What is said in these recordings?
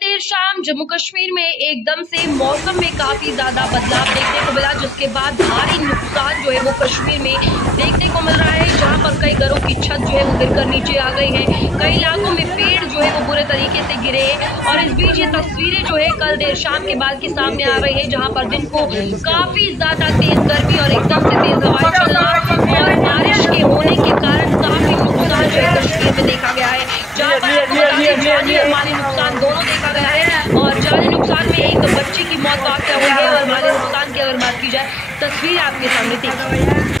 देर शाम जम्मू कश्मीर में एकदम से मौसम में काफी ज्यादा बदलाव देखने को मिला, जिसके बाद भारी नुकसान जो है वो कश्मीर में देखने को मिल रहा है, जहां पर कई घरों की छत जो है वो गिरकर नीचे आ गई है। कई इलाकों में पेड़ जो है वो बुरे तरीके से गिरे हैं और इस बीच ये तस्वीरें जो है कल देर शाम के बाद की सामने आ रही है, जहाँ पर दिन को काफी ज्यादा तेज गर्मी और एकदम से तेज हवाएं चलना और बारिश के होने के कारण काफी नुकसान जो है कश्मीर में देखा गया है, जहाँ पर जानी और माली नुकसान दोनों देखा गया है। और जानी नुकसान में एक बच्चे की मौत वाक़या हुई है और माली नुकसान की अगर बात की जाए तस्वीर आपके सामने देखी।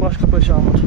başka paşamız.